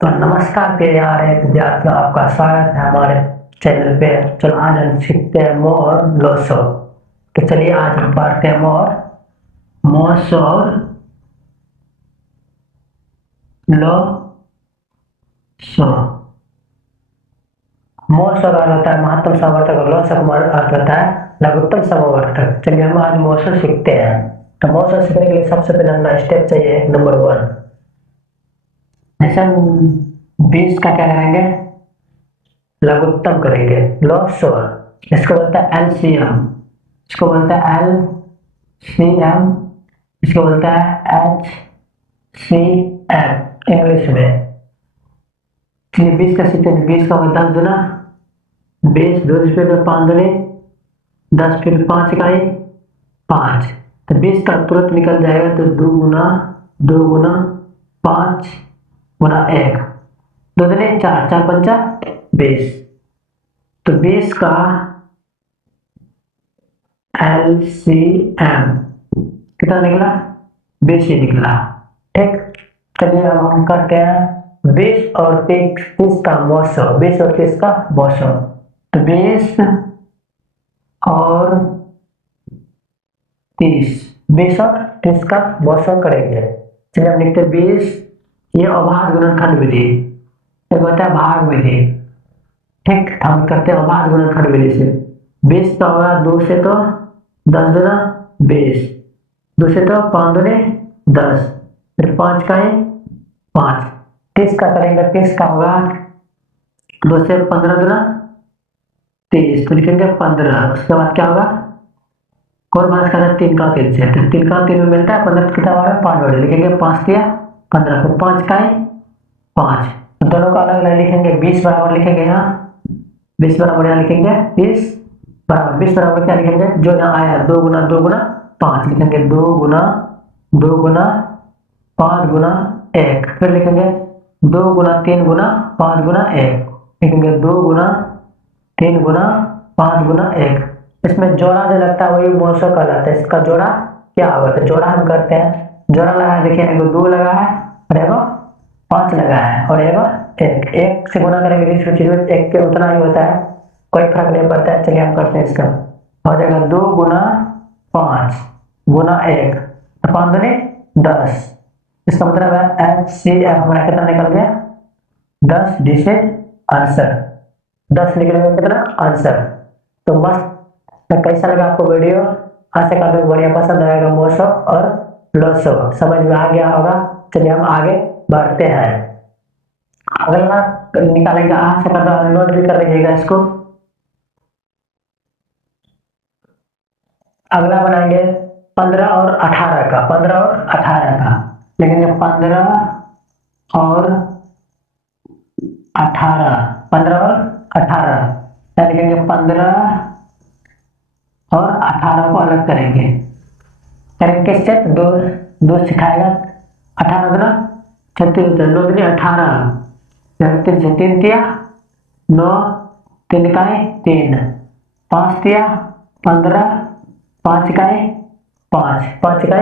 तो नमस्कार प्यारे विद्यार्थियों, आपका स्वागत है हमारे चैनल पे। चलो आज हम सीखते हैं मोर लोसो। तो चलिए आज हम पढ़ते हैं मोसोर लोसो। मोसो का अर्थ होता है महत्तम समवर्तक और लोसो का अर्थ होता है लघुत्तम समवर्तक। चलिए हम आज मोसो सीखते हैं। तो मोसो सीखने के लिए सबसे पहले हमें स्टेप चाहिए नंबर 1। जैसे हम 20 का क्या करेंगे, लघुत्तम करेंगे लोसो। इसको बोलता है एलसीएम, इसको बोलता है एलसीएम, इसको बोलता है एचसीएम इंग्लिश में। चलिए 20 का सीखते हैं। 20 का होगा 10 गुना 20, 2 स्पीड 5 दुनी 10, फिर 5 इकाई 5। तो 20 का तुरंत निकल जाएगा। तो 2 गुना 5 गुना 1, 2 दुनी 4, 4 पंचा 20। तो 20 का एलसीएम कितना निकला? 20 ही निकला। ठीक, चलिए अब हम करते हैं 20 और 30 का मोसो। 20 और 30 का मोसो। तो 20 और 30 का मोसो करेंगे। चलिए हम लिखते हैं 20। ये अभाज्य गुणनखंड विधि, एक होता है भाग विधि। ठीक, हम करते हैं अभाज्य गुणनखंड विधि से। 20 का होगा 2 से तो 10 गुना 20, 2 से तो 5 दुनी 10, फिर 5 का है 5। 30 का करेंगे। 30 का होगा 2 से 15 गुना 30, तो लिखेंगे 15। उसके बाद क्या होगा, कौन भाग का 3 का 3 से, तो 3 का 3 में मिलता है 15 कितना बार 5 बार लिखेंगे 5 दिया 15, फिर 5 का है 5। तो दोनों का अलग अलग लिखेंगे। 20 बराबर लिखेंगे यहाँ, 20 बराबर यहाँ लिखेंगे 30 बराबर 20 बराबर क्या लिखेंगे, जो यहाँ आया 2 गुना 5 लिखेंगे 2 गुना 5 गुना 1, फिर लिखेंगे 2 गुना 3 गुना 5 गुना 1, लिखेंगे 2 गुना 3 गुना 5 गुना 1। इसमें जोड़ा जो लगता है वही मोसो कहलाता है। इसका जोड़ा क्या होगा, तो जोड़ा हम करते हैं। जोड़ा लगा है, देखिए एगो 2 लगा है और एगो 5 लगा है और एगो 1 से गुना करेंगे जिस चीज में 1 के उतना ही होता है, कोई फर्क नहीं पड़ता है। चलिए हम करते हैं। इसका हो जाएगा 2 गुना 5 गुना 1, तो 5 दुनी 10। इसका मतलब है एचसीएफ हमारा कितना निकल गया 10 डिजिट आंसर। 10 निकलेगा कितना आंसर। तो मस्त। तो कैसा लगा आपको वीडियो? आशा करते हैं बढ़िया पसंद आएगा। मोसो और लोसो समझ में आ गया होगा। चलिए हम आगे बढ़ते हैं। अगला निकालेंगे। आशा करता हूँ नोट भी कर लीजिएगा इसको। अगला बनाएंगे 15 और 18 का। 15 और 18 का लिखेंगे 15 और 18, 15 और 18 क्या लिखेंगे, 15 और 18 को अलग करेंगे। करेंगे किससे, दो सिखाएगा। 18 गुना 36, 9 दुनी 18, 3 से 3 दिया 9, 3 का 3, 5 दिया 15, 5 का 5, 5 का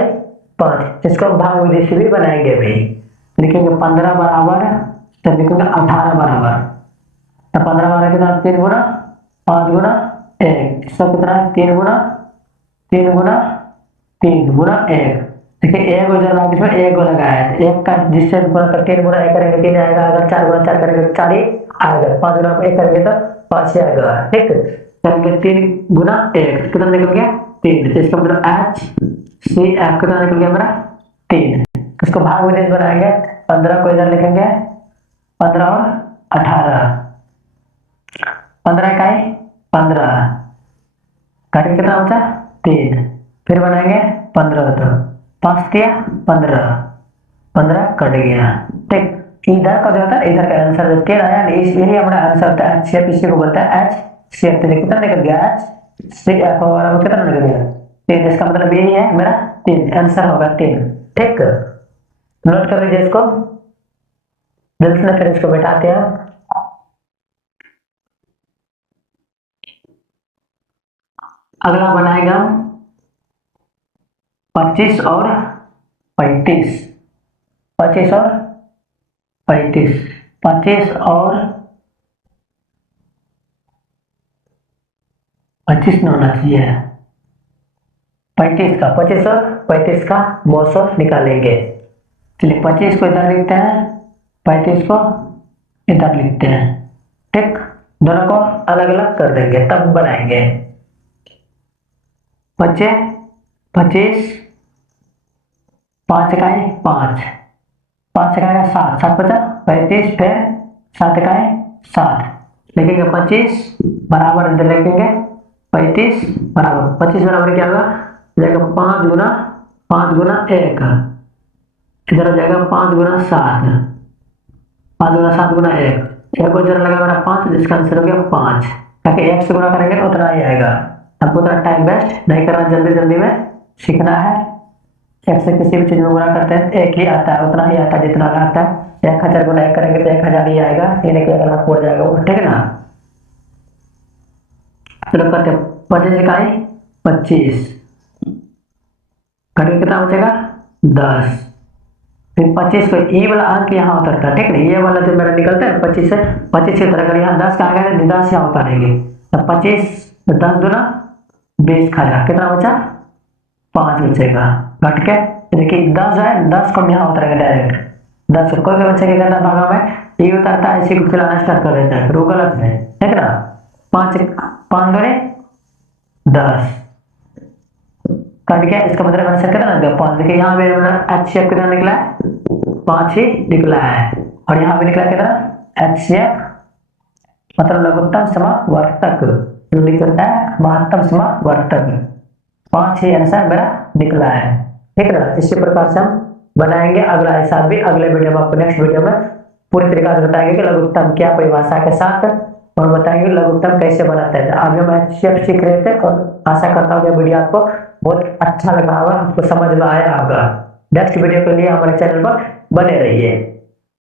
5। इसको भाग विधि से भी बनाएंगे भाई। लिखेंगे 15 बराबर, तो लिखेंगे 18 बराबर। तो 15 बराबर कितना 3 गुना 5 गुना 1, इसका कितना है 3 गुना 3 गुना 3 गुना 1। देखिए 1 हो जाएगा, इसमें 1 को लगाया है। 1 का जिससे गुना कर 3 गुना 1 करेंगे 3 आएगा। अगर 4 गुना 4 करेंगे 4 ही आएगा। 5 गुना 1 करेंगे तो 5 ही आएगा। ठीक, करेंगे 3 गुना 1 कितना निकल गया 3। तो इसका मतलब एचसीएफ कितना निकल गया मेरा 3। इसको भाग विधि बनाएंगे। 15 को इधर लिखेंगे 15 और 18, 15 का 15 काट कितना बचा 3, फिर बनाएंगे 15, तो 5 दिया 15, 15 कट गया। ठीक, इधर का जो होता है इधर का आंसर जो 3 आया, यही हमारा आंसर होता है एचसीएफ। इसी को बोलता है एचसीएफ। कितना निकल गया एचसीएफ हमारा कितना निकल गया 3। इसका मतलब यही है मेरा 3 आंसर होगा 3। ठीक, नोट कर लीजिए इसको जल्दी से, फिर इसको बैठाते हैं। अगला बनाएगा 25 और 35, 25 और 35। 25 और 25 न होना चाहिए, 35 का 25 और 35 का 200 निकालेंगे। चलिए 25 को इधर लिखते हैं, 35 को इधर लिखते हैं, ठीक। दोनों को अलग अलग कर देंगे तब बनाएंगे। 25 25 5 इकाई 5 5 इकाई 7 7 50 35 फिर 7 इकाई 7 लिखेंगे। 25 बराबर इधर लिखेंगे 35 बराबर 25 बराबर क्या होगा, जाएगा 5 गुना 1 इधर हो जाएगा 5 गुना 7 5 गुना 7 गुना 1 को जरा लगा मेरा 5 जिसका आंसर हो गया 5, ताकि 1 से गुना करेंगे तो उतना ही आएगा। आपको उतना टाइम वेस्ट नहीं करना, जल्दी जल्दी में सीखना है। 1 से किसी भी चीज में गुना करते हैं 1 ही आता है, उतना ही आता है जितना आता है। 1000 गुना 1 करेंगे तो 1000 ही आएगा, यानी कि 1 लाख हो जाएगा वो, ठीक है ना। चलो करते हैं 25 इकाई 25 करके कितना बचेगा 10। फिर 25 को ई वाला अंक यहाँ उतरता है, ठीक है। ये वाला जो मेरा निकलता है 25 से 25 की तरह यहाँ 10 का आ गया, 10 यहाँ उतारेंगे तो 25 10 दूना 20 खाएगा, कितना बचा 5 बचेगा घट के। देखिए 10 है, 10 को हम यहाँ उतारेंगे डायरेक्ट, 10 को कोई बच्चे क्या करता भागा में ई उतरता है, इसी को खिलाना स्टार्ट कर देता है, फिर वो गलत है, ठीक है ना। 5 5 दूनी 10 कट गया, इसका मतलब आंसर कितना निकला 5। देखिए यहाँ मेरा HCF कितना निकला है 5 ही निकला है, और यहाँ पे निकला कितना HCF मतलब लघुत्तम समावर्तक, जो निकलता है महत्तम समावर्तक, 5 ही आंसर मेरा निकला है, ठीक है ना। इसी प्रकार से हम बनाएंगे अगला हिसाब भी, अगले वीडियो में आपको नेक्स्ट वीडियो में पूरी तरीके से बताएंगे कि लघुत्तम क्या परिभाषा के साथ, और बताएंगे लघुत्तम कैसे बनाते हैं। अभी हम HCF सीख रहे थे, और आशा करता हूँ कि वीडियो आपको बहुत अच्छा लगा होगा, आपको समझ में आया होगा। नेक्स्ट वीडियो के लिए हमारे चैनल पर बने रहिए।